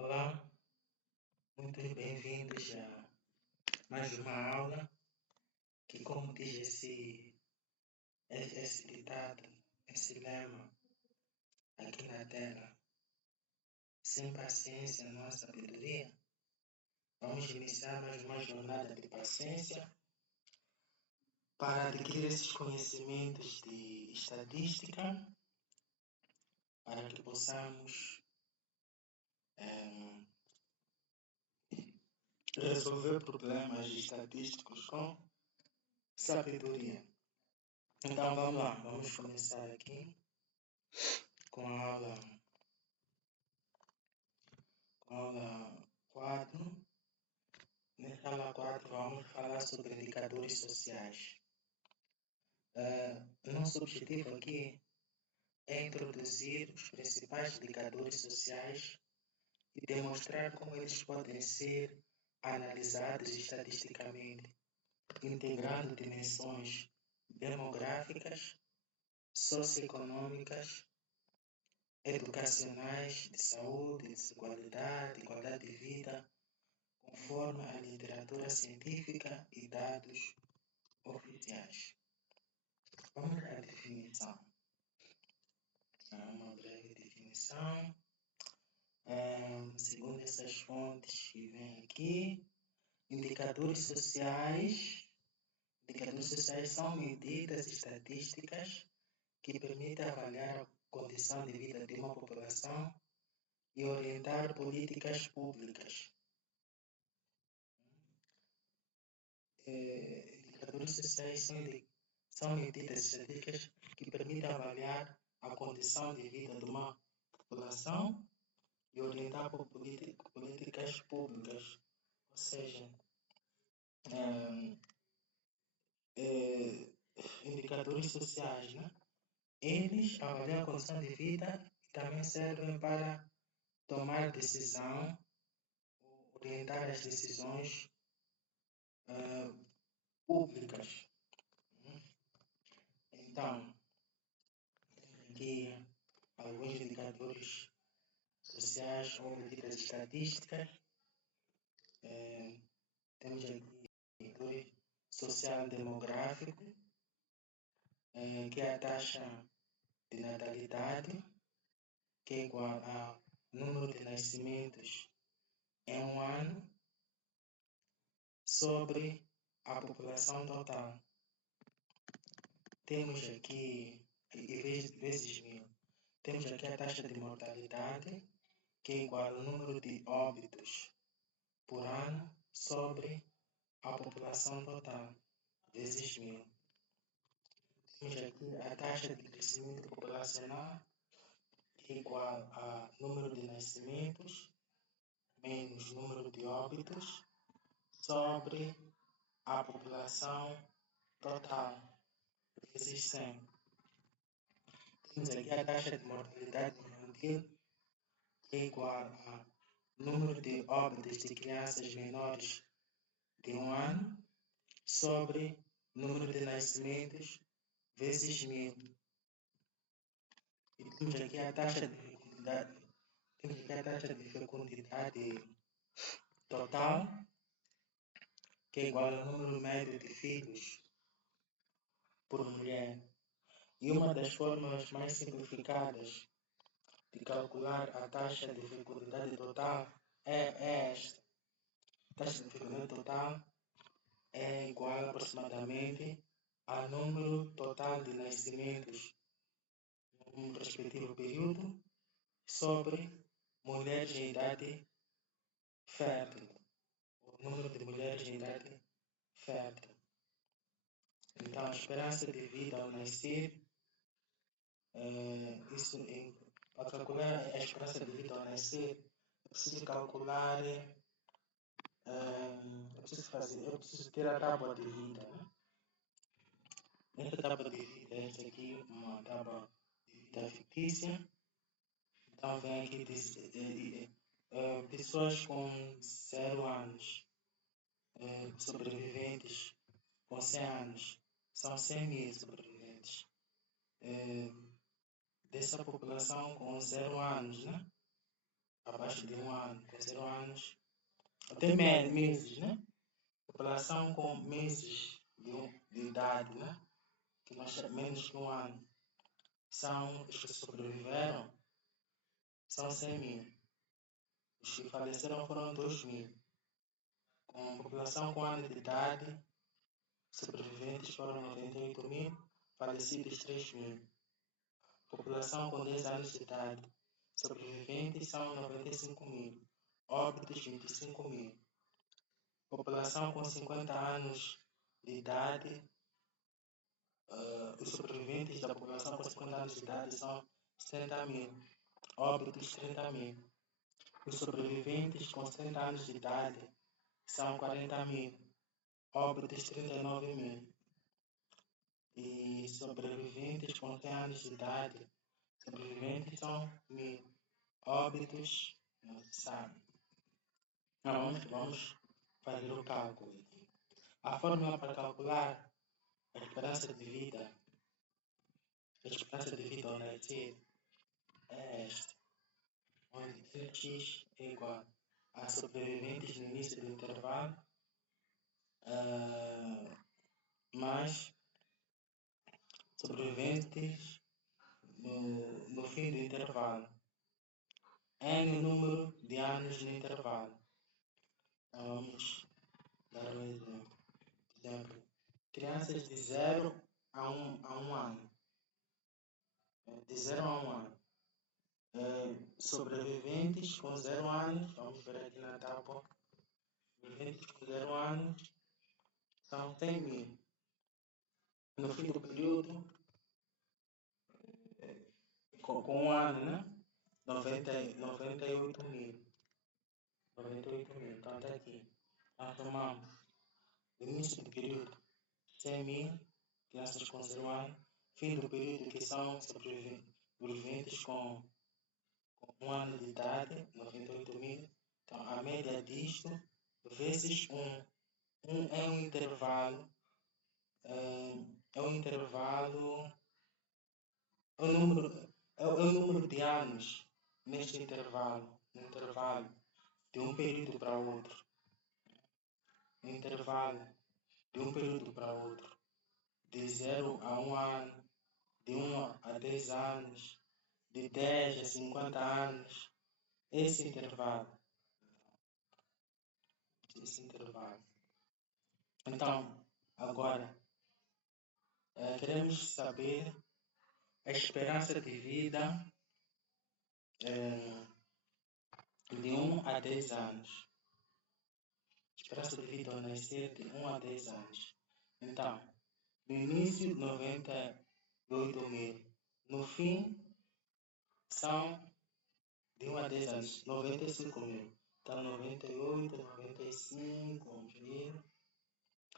Olá, muito bem-vindos a mais uma aula que, como diz esse ditado, esse lema aqui na Terra, sem paciência não há sabedoria. Vamos iniciar mais uma jornada de paciência para adquirir esses conhecimentos de estatística, para que possamos resolver problemas estatísticos com sabedoria. Então vamos lá, vamos começar aqui com a aula 4. Nesta aula 4 vamos falar sobre indicadores sociais. Nosso objetivo aqui é introduzir os principais indicadores sociais e demonstrar como eles podem ser analisados estatisticamente, integrando dimensões demográficas, socioeconômicas, educacionais, de saúde, desigualdade, igualdade de vida, conforme a literatura científica e dados oficiais. Vamos à definição. Uma breve definição. Segundo essas fontes que vêm aqui, indicadores sociais são medidas estatísticas que permitem avaliar a condição de vida de uma população e orientar políticas públicas. Indicadores sociais são medidas estatísticas que permitem avaliar a condição de vida de uma população e orientar políticas públicas. Ou seja, indicadores sociais, né? Eles avaliam a condição de vida e também servem para tomar decisão, orientar as decisões públicas. Então, aqui alguns indicadores sociais ou medidas estatísticas. Temos aqui o indicador social demográfico, que é a taxa de natalidade, que é igual ao número de nascimentos em um ano sobre a população total. Temos aqui, vezes 1000, temos aqui a taxa de mortalidade, que é igual ao número de óbitos por ano sobre a população total, vezes 1000. Temos aqui a taxa de crescimento populacional, que é igual a número de nascimentos menos número de óbitos sobre a população total, vezes 100. Temos aqui a taxa de mortalidade infantil, que é igual a número de óbitos de crianças menores de 1 ano sobre número de nascimentos vezes 1000. E temos aqui a taxa de fecundidade total, que é igual ao número médio de filhos por mulher. E uma das formas mais simplificadas de calcular a taxa de fecundidade total é esta. A taxa de fecundidade total é igual aproximadamente ao número total de nascimentos no respectivo período sobre mulheres em idade fértil, o número de mulheres em idade fértil. Então, a esperança de vida ao nascer, para calcular a esperança de vida ao nascer, eu preciso calcular, eu preciso ter a tábua de vida, né? Esta tábua de vida, esta aqui, uma tábua de vida fictícia. Então, vem aqui pessoas com 0 anos, sobreviventes com 100 anos, são 100.000 sobreviventes. Dessa população com 0 anos, né? abaixo de 1 ano, com 0 anos, até meses, né? População com meses de idade, né? Que nós menos que 1 ano, são os que sobreviveram, são 100 mil. Os que faleceram foram 2 mil. Com população com 1 ano de idade, sobreviventes foram 98 mil, falecidos 3 mil. População com 10 anos de idade, sobreviventes são 95 mil, óbitos 25 mil. População com 50 anos de idade, os sobreviventes da população com 50 anos de idade são 70 mil, óbitos 30 mil. Os sobreviventes com 70 anos de idade são 40 mil, óbitos 39 mil. E sobreviventes com 100 anos de idade, sobreviventes são 1000, óbitos não se sabe. Vamos fazer o cálculo aqui. A fórmula para calcular a esperança de vida ao nascer é esta, onde 3x é igual a sobreviventes no início do intervalo mais sobreviventes no fim do intervalo. N número de anos no intervalo. Então, vamos dar um exemplo. Por exemplo, crianças de 0 a 1 ano. De 0 a 1 ano. Sobreviventes com 0 anos, vamos ver aqui na tábua. Sobreviventes com 0 anos são 100 mil. No fim do período, com 1 ano, né? 98 mil. 98 mil. Então, até aqui. Nós tomamos no início do período 100 mil crianças com 0 ano. Fim do período, que são sobreviventes com 1 ano de idade, 98 mil. Então, a média disto vezes 1. 1 é um intervalo. É o número de anos neste intervalo. No intervalo de um período para outro. No intervalo de um período para outro. De 0 a 1 ano. De 1 a 10 anos. De 10 a 50 anos. Esse intervalo. Então, agora, queremos saber a esperança de vida de 1 a 10 anos. Esperança de vida ao nascer de 1 a 10 anos. Então, no início, 98 mil. No fim, são de 1 a 10 anos, 95 mil. Então, 98, 95, vamos ver.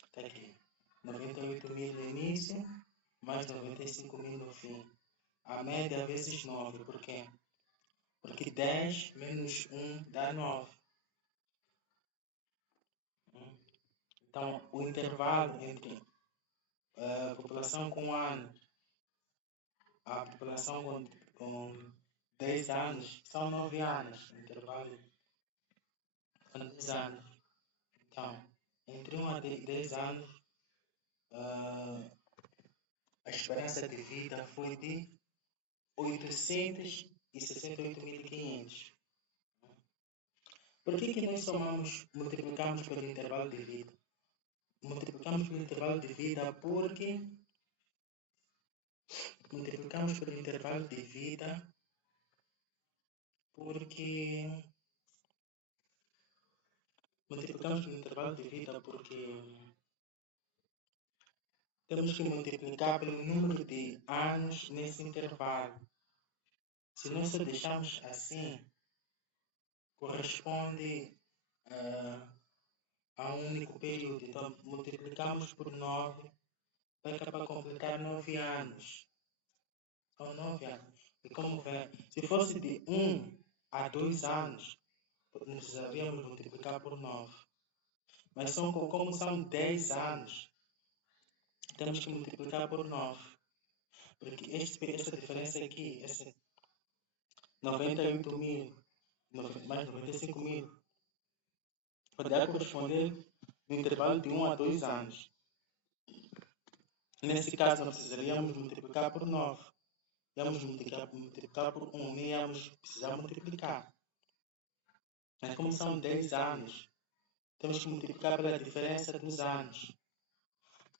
Está aqui. 98 mil no início, mais 95 mil no fim. A média vezes 9. Por quê? Porque 10 menos 1 dá 9. Então, o intervalo entre a população com 1 ano, a população com 10 anos, são 9 anos. O intervalo são 10 anos. Então, entre 1 a 10 anos, a esperança de vida foi de 868.500. Por que nós multiplicamos pelo intervalo de vida? Multiplicamos pelo intervalo de vida porque multiplicamos pelo intervalo de vida porque temos que multiplicar pelo número de anos nesse intervalo. Se nós só deixarmos assim, corresponde a um único período. Então, multiplicamos por 9, vai acabar completar 9 anos. São 9 anos. E como vê, se fosse de 1 a 2 anos, precisaríamos multiplicar por 9. Mas como são 10 anos, temos que multiplicar por 9. Porque essa diferença aqui, esse 98 mil mais 95 mil, poderá corresponder no intervalo de 1 a 2 anos. Nesse caso, não precisaríamos multiplicar por 9. Íamos multiplicar por 1, nem íamos precisar multiplicar. Mas como são 10 anos, temos que multiplicar pela diferença dos anos.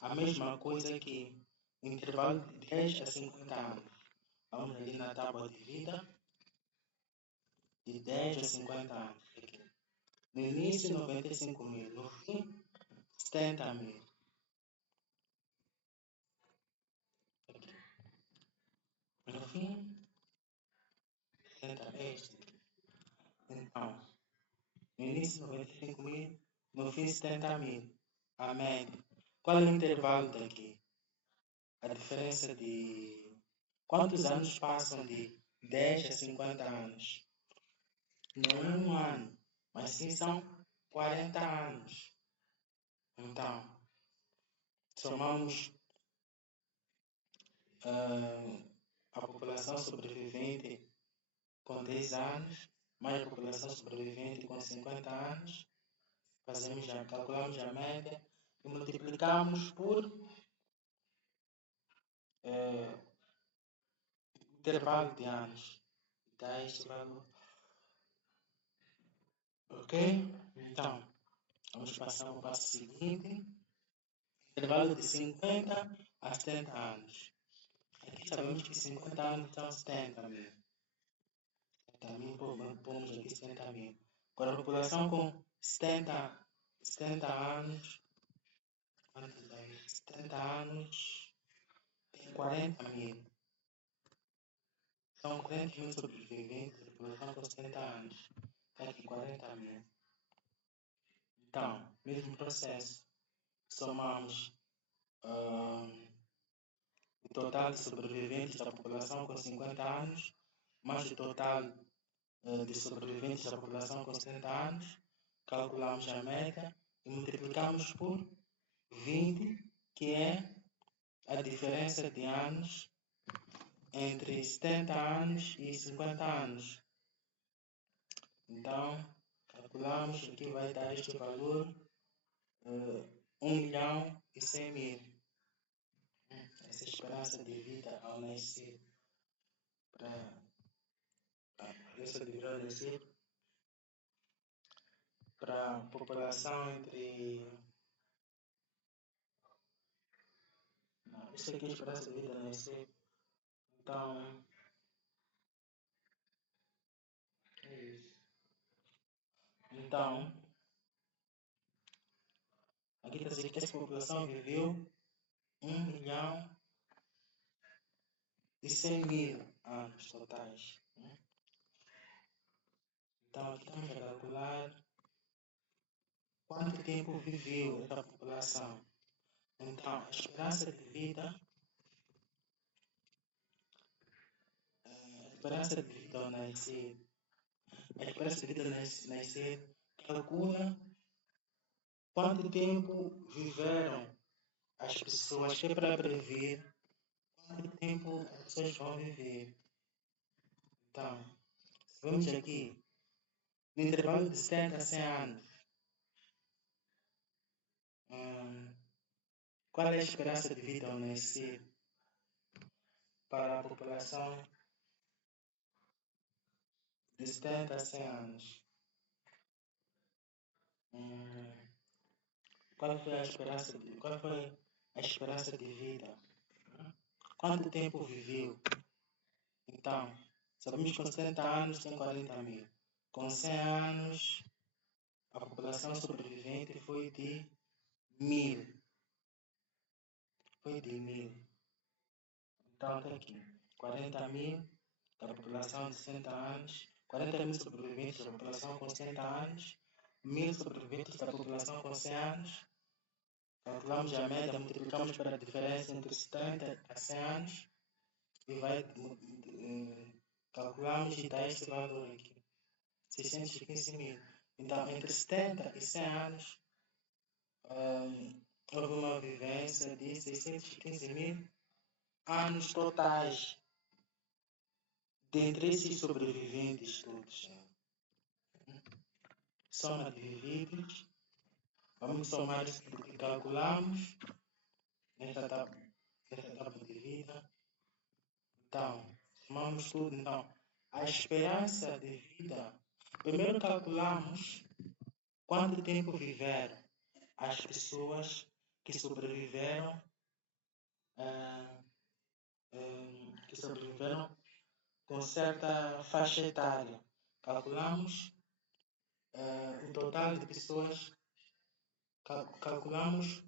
A mesma coisa aqui, intervalo de 10 a 50 anos. Vamos ali na tábua de vida, de 10 a 50 anos. Aqui. No início, 95 mil. No fim, 70 mil. Aqui. No fim, 70 mil. Então, no início, 95 mil. No fim, 70 mil. A média. Qual é o intervalo daqui? A diferença de... Quantos anos passam de 10 a 50 anos? Não é um ano, mas sim são 40 anos. Então, somamos a população sobrevivente com 10 anos, mais a população sobrevivente com 50 anos, calculamos a média e multiplicamos por intervalo de anos. Dá este valor. Ok? Então, vamos passar ao passo seguinte. Intervalo de 50 a 70 anos. Aqui sabemos que 50 anos são 70 mil. Também pomos aqui 70 mil. Agora, a população com 70 anos, 70 anos tem 40 mil. São 40 mil sobreviventes, a população com 70 anos. Está aqui 40 mil. Então, mesmo processo. Somamos o total de sobreviventes da população com 50 anos, mais o total de sobreviventes da população com 70 anos, calculamos a média e multiplicamos por 20, que é a diferença de anos entre 70 anos e 50 anos. Então, calculamos, aqui vai dar este valor, 1.100.000. Essa esperança de vida ao nascer, para a população entre... Não, isso aqui é a esperança de vida ao nascer. Então, é isso. Então, aqui está a dizer que essa população viveu 1.100.000 anos totais. Então, aqui estamos a calcular quanto tempo viveu essa população. Então, a esperança de vida ao nascer, calcula quanto tempo viveram as pessoas, que é para prever quanto tempo as pessoas vão viver. Então, vamos aqui, no intervalo de 70 a 100 anos, qual é a esperança de vida ao nascer para a população de 70 a 100 anos? Qual foi a esperança de vida? Quanto tempo viveu? Então, sabemos que com 70 anos tem 40 mil. Com 100 anos, a população sobrevivente foi de 1.000. Então, está aqui. 40 mil da população de 60 anos. 40 mil sobreviventes da população com 60 anos. 1.000 sobreviventes da população com 100 anos. Calculamos a média, multiplicamos para a diferença entre 70 a 100 anos. E calculamos e dá este valor aqui. 615 mil. Então, entre 70 e 100 anos, houve uma vivência de 615 mil anos totais dentre esses sobreviventes todos. soma de divididos. Vamos somar isso tudo que calculamos nesta tábua de vida. Então, somamos tudo. Então, a esperança de vida. Primeiro calculamos quanto tempo viveram as pessoas que sobreviveram, com certa faixa etária. Calculamos o total de pessoas, calculamos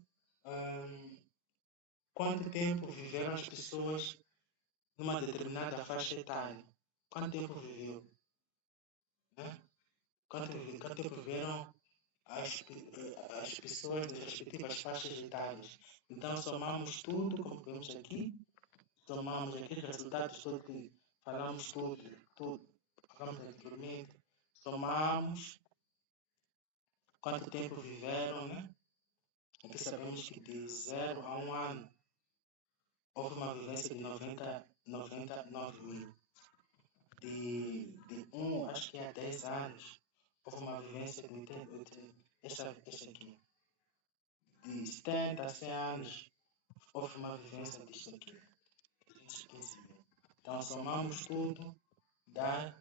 quanto tempo viveram as pessoas numa determinada faixa etária. Quanto tempo viveu? Né? Quanto tempo viveram as pessoas das respectivas faixas etárias. Então, somamos tudo, como vemos aqui, somamos aqueles resultados todos que falamos falamos anteriormente, somamos quanto tempo viveram, né? Aqui sabemos que de 0 a 1 ano houve uma vivência de 99 mil. De 1, acho que a 10 anos, houve uma vivência de 80, esta aqui. De 70 a 100 anos, houve uma vivência disto aqui. 215 mil. Então, somamos tudo, dá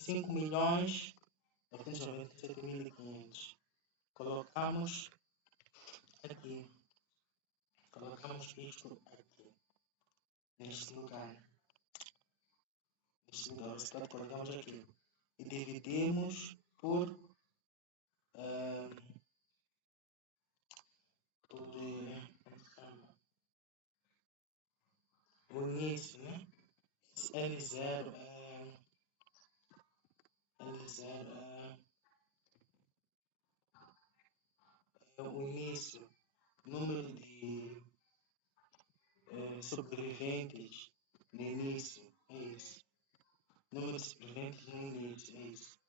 5.997.500. Colocamos aqui. Colocamos isto aqui. Neste lugar. Colocamos aqui. E dividimos por o início, né? L0 é o início, número de sobreviventes no início, é isso. Número de sobreviventes no início, é isso.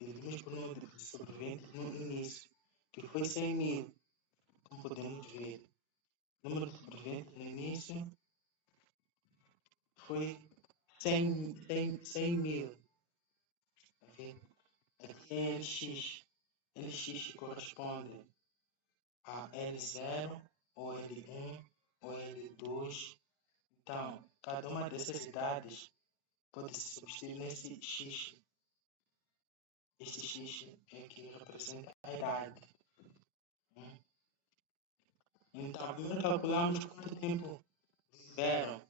Dividimos por número de sobreviventes no início, que foi 100 mil, como podemos ver. Número de sobreviventes no início foi 100 mil. Aqui é LX. LX corresponde a L0, ou L1, ou L2. Então, cada uma dessas idades pode se substituir nesse X. Este X é que representa a idade. Então, primeiro calculamos quanto tempo viveram,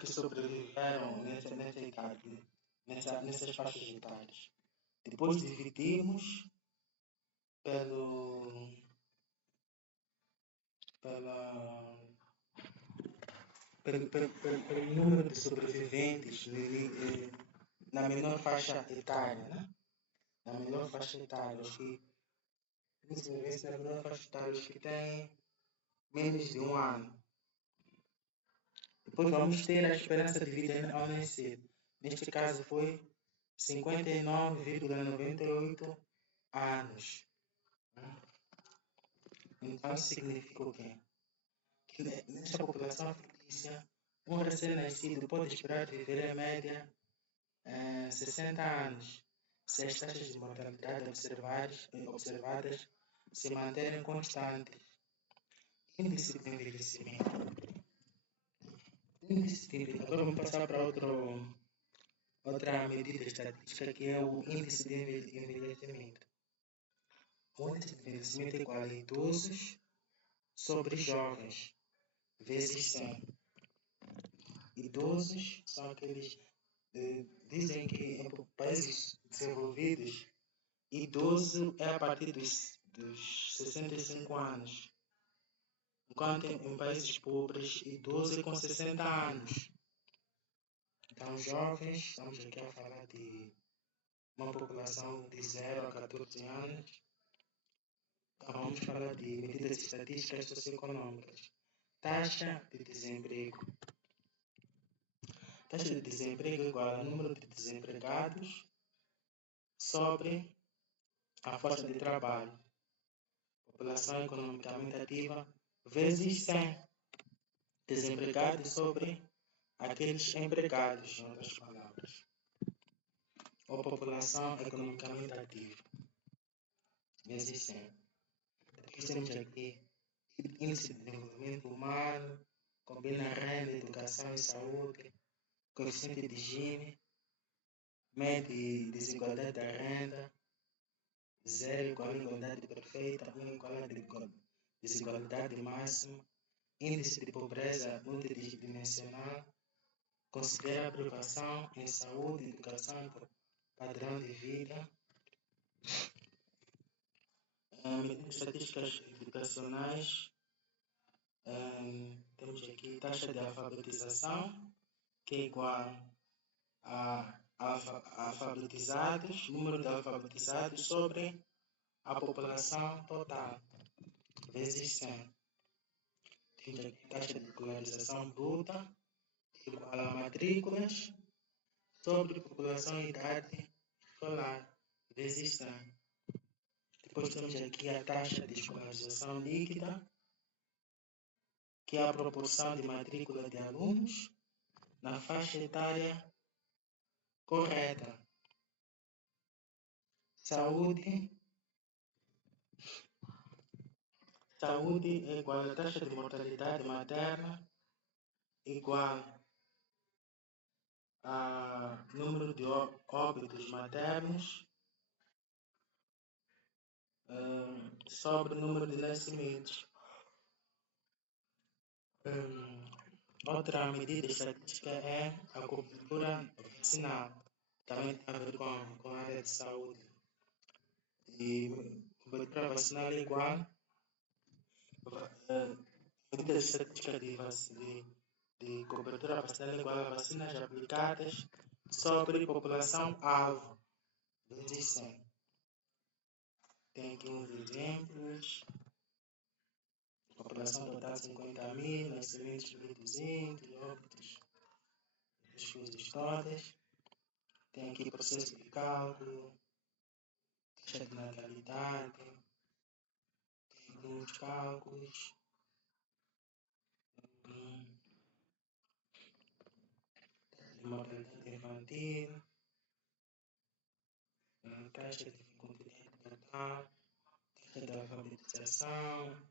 que sobreviveram nessa idade, nessas faixas etárias. Depois dividimos pelo número de sobreviventes na menor faixa etária, né? Na menor faixa etária, os que sobrevivem na menor faixa etária, os que têm menos de 1 ano. Depois vamos ter a esperança de vida ao nascer. Neste caso foi 59,98 anos. Então isso significa o quê? Que nesta população fictícia, um recém-nascido pode esperar viver em média 60 anos, se as taxas de mortalidade observadas se manterem constantes. Índice de envelhecimento. Agora vamos passar para outra medida estatística, que é o índice de envelhecimento. O índice de envelhecimento é igual a idosos sobre jovens, vezes 100. Idosos são aqueles, dizem que em países desenvolvidos, idoso é a partir dos 65 anos. Enquanto em países pobres, idoso é com 60 anos. Então, jovens, estamos aqui a falar de uma população de 0 a 14 anos. Então, vamos falar de medidas estatísticas socioeconômicas. Taxa de desemprego. Taxa de desemprego é igual ao número de desempregados sobre a força de trabalho. População economicamente ativa vezes 100. Desempregados sobre aqueles empregados, em outras palavras. Ou população economicamente ativa. vezes 100. Depois temos aqui índice de desenvolvimento humano, combina renda, educação e saúde, coeficiente de Gini, mede desigualdade da renda, 0 igual a igualdade perfeita, 1 igual a desigualdade máxima, índice de pobreza multidimensional, considera a preocupação em saúde, educação e padrão de vida, medidas estatísticas educacionais, temos aqui taxa de alfabetização, que é igual a alfabetizados, número de alfabetizados sobre a população total, vezes 100. Temos aqui taxa de escolarização bruta, igual a matrículas sobre população e idade escolar, vezes 100. Depois temos aqui a taxa de escolarização líquida, que é a proporção de matrícula de alunos na faixa etária correta. Saúde é igual a taxa de mortalidade materna igual a número de óbitos maternos sobre o número de nascimentos. Outra medida estatística é a cobertura vacinal, também tem a ver com a área de saúde. E cobertura vacinal é igual medida estatística de cobertura vacinal é igual a vacinas aplicadas sobre população-alvo, vezes 100. Tem aqui uns exemplos. População total 50.000, nascimentos 1.200, óbitos, as coisas todas. Tem aqui processo de cálculo, taxa de natalidade, tem alguns cálculos. Mortalidade infantil, taxa de fecundidade total, taxa de alfabetização,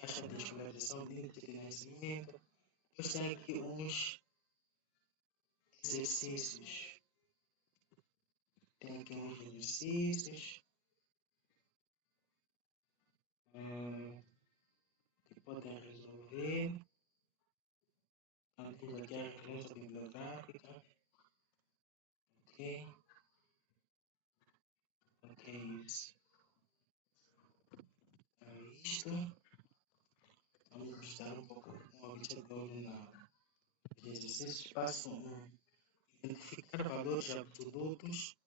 taxa de escolarização de índice de nascimento. Depois tem aqui uns exercícios. Tem aqui uns exercícios que podem resolver. Temos aqui a referência bibliográfica. Ok, isso. Isto. Vamos dar um pouco um objeto de olho nos exercícios. Passo 1. Identificar valores absolutos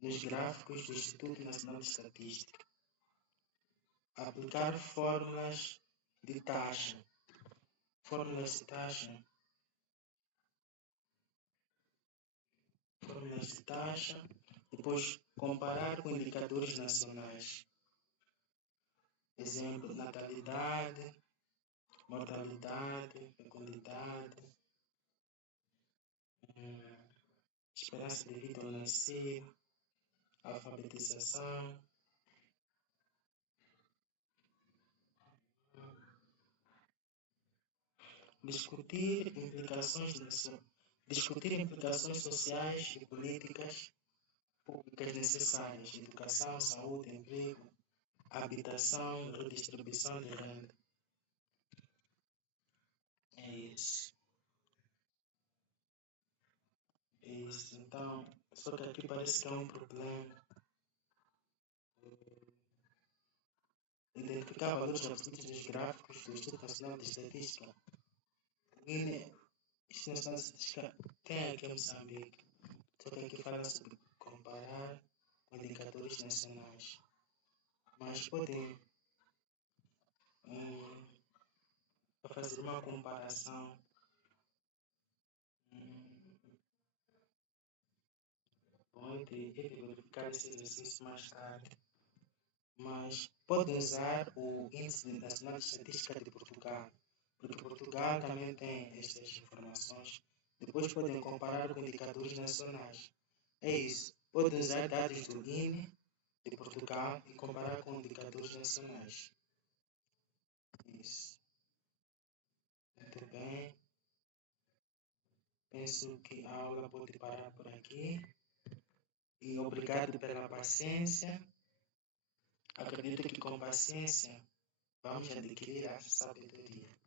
nos gráficos do Instituto Nacional de Estatística. Aplicar fórmulas de taxa. Fórmulas de taxa. Depois, comparar com indicadores nacionais. Exemplo, natalidade, mortalidade, fecundidade, esperança de vida ao nascer, alfabetização. Discutir implicações sociais e políticas públicas necessárias, educação, saúde, emprego, habitação, redistribuição de renda. É isso. Então, só que aqui parece que há um problema. Identificar valores absolutos dos gráficos do Instituto Nacional de Estatística. O Instituto Nacional de Estatística tem aqui em Moçambique. Só que aqui fala sobre comparar com indicadores nacionais. Mas podem fazer uma comparação. Vou verificar esse exercício mais tarde. Mas podem usar o Índice Nacional de Estatística de Portugal, porque Portugal também tem estas informações. Depois podem comparar com indicadores nacionais. É isso. Podem usar dados do INE de Portugal e comparar com indicadores nacionais. Isso. Muito bem. Penso que a aula pode parar por aqui. E obrigado pela paciência. Acredito que com paciência vamos adquirir a sabedoria.